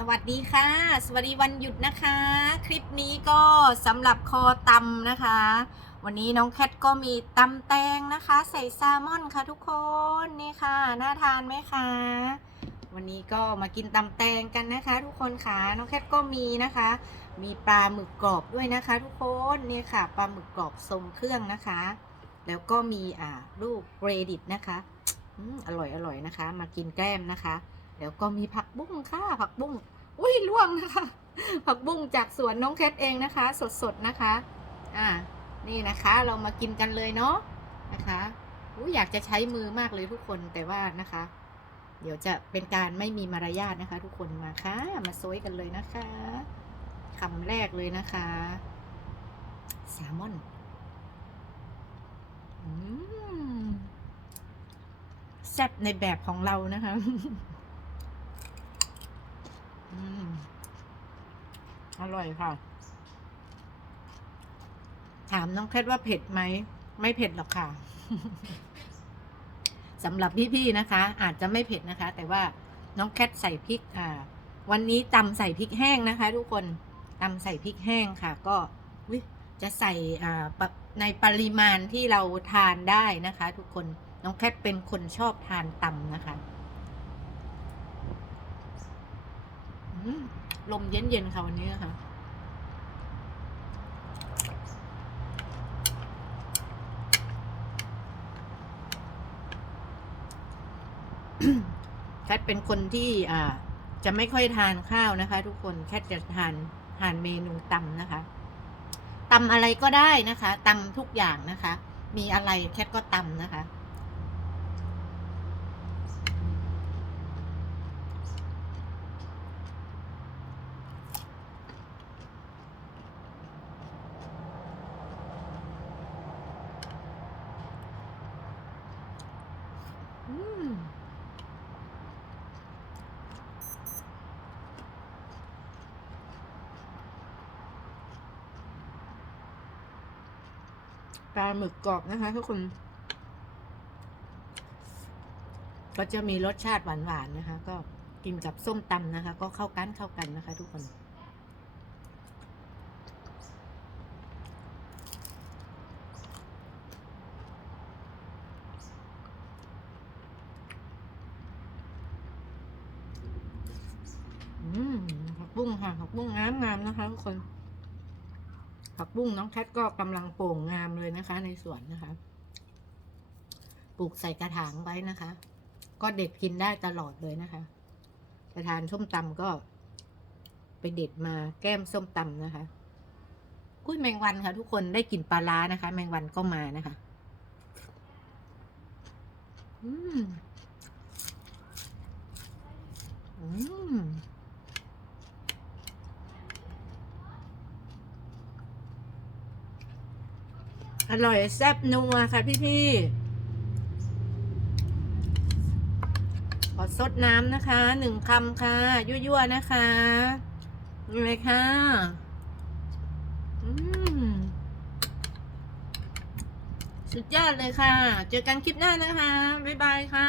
สวัสดีค่ะ สวัสดีวันหยุดนะคะ คลิปนี้ก็สำหรับคอตำนะคะ วันนี้น้องแคทก็มีตำแตงนะคะ ใส่แซลมอนค่ะทุกคนนี่ค่ะ น่าทานไหมคะ วันนี้ก็มากินตำแตงกันนะคะ ทุกคนค่ะน้องแคทก็มีนะคะ มีปลาหมึกกรอบด้วยนะคะ ทุกคนนี่ค่ะปลาหมึกกรอบทรงเครื่องนะคะ แล้วก็มีอ่าลูกเรดิตนะคะออร่อยอร่อยนะคะ มากินแกล้มนะคะ แล้วก็มีผักบุ้งค่ะ ผักบุ้งอุ้ยล่วงนะคะ ผักบุ้งจากสวนน้องแคทเองนะคะ สดๆนะคะ อ่า นี่นะคะเรามากินกันเลยเนาะนะคะอุ้อยากจะใช้มือมากเลยทุกคนแต่ว่านะคะ เดี๋ยวจะเป็นการไม่มีมารยาทนะคะ ทุกคนมาค่ะ มาโซยกันเลยนะคะคำแรกเลยนะคะแซลมอนอืมแซ่บในแบบของเรานะคะ อร่อยค่ะ ถามน้องแคทว่าเผ็ดไหม ไม่เผ็ดหรอกค่ะสำหรับพี่ๆนะคะ อาจจะไม่เผ็ดนะคะ แต่ว่าน้องแคทใส่พริกอ่า วันนี้ตำใส่พริกแห้งนะคะ ทุกคนตำใส่พริกแห้งค่ะ ก็จะใส่อ่าในปริมาณที่เราทานได้นะคะ ทุกคนน้องแคทเป็นคนชอบทานตำนะคะ อืม ลมเย็นๆค่ะวันนี้ค่ะแคทเป็นคนที่อ่า จะไม่ค่อยทานข้าวนะคะ ทุกคนแคทจะทานทานเมนูตำนะคะตำอะไรก็ได้นะคะตำทุกอย่างนะคะ มีอะไรแคทก็ตำนะคะ ปลาหมึกกรอบนะคะทุกคน ก็จะมีรสชาติหวานๆนะคะ ก็กินกับส้มตำนะคะ ก็เข้ากันเข้ากันนะคะ ทุกคน อืมผัก บุ้งค่ะผักบุ้งงามงามนะคะทุกคน ผักบุ้งน้องแคทก็กำลังโป่งงามเลยนะคะ ในสวนนะคะ ปลูกใส่กระถางไว้นะคะ ก็เด็ดกินได้ตลอดเลยนะคะจะทานส้มตำก็ ไปเด็ดมาแก้มส้มตำนะคะกุ้ยแมงวันค่ะ ทุกคนได้กลิ่นปลาร้านะคะ แมงวันก็มานะคะ อืมอืม อร่อยแซ่บนัวค่ะพี่พี่ขอซดน้ำนะคะหนึ่งคำค่ะ ยั่วๆนะคะนี่เลยค่ะอืมสุดยอดเลยค่ะ เจอกันคลิปหน้านะคะ บ๊ายบายค่ะ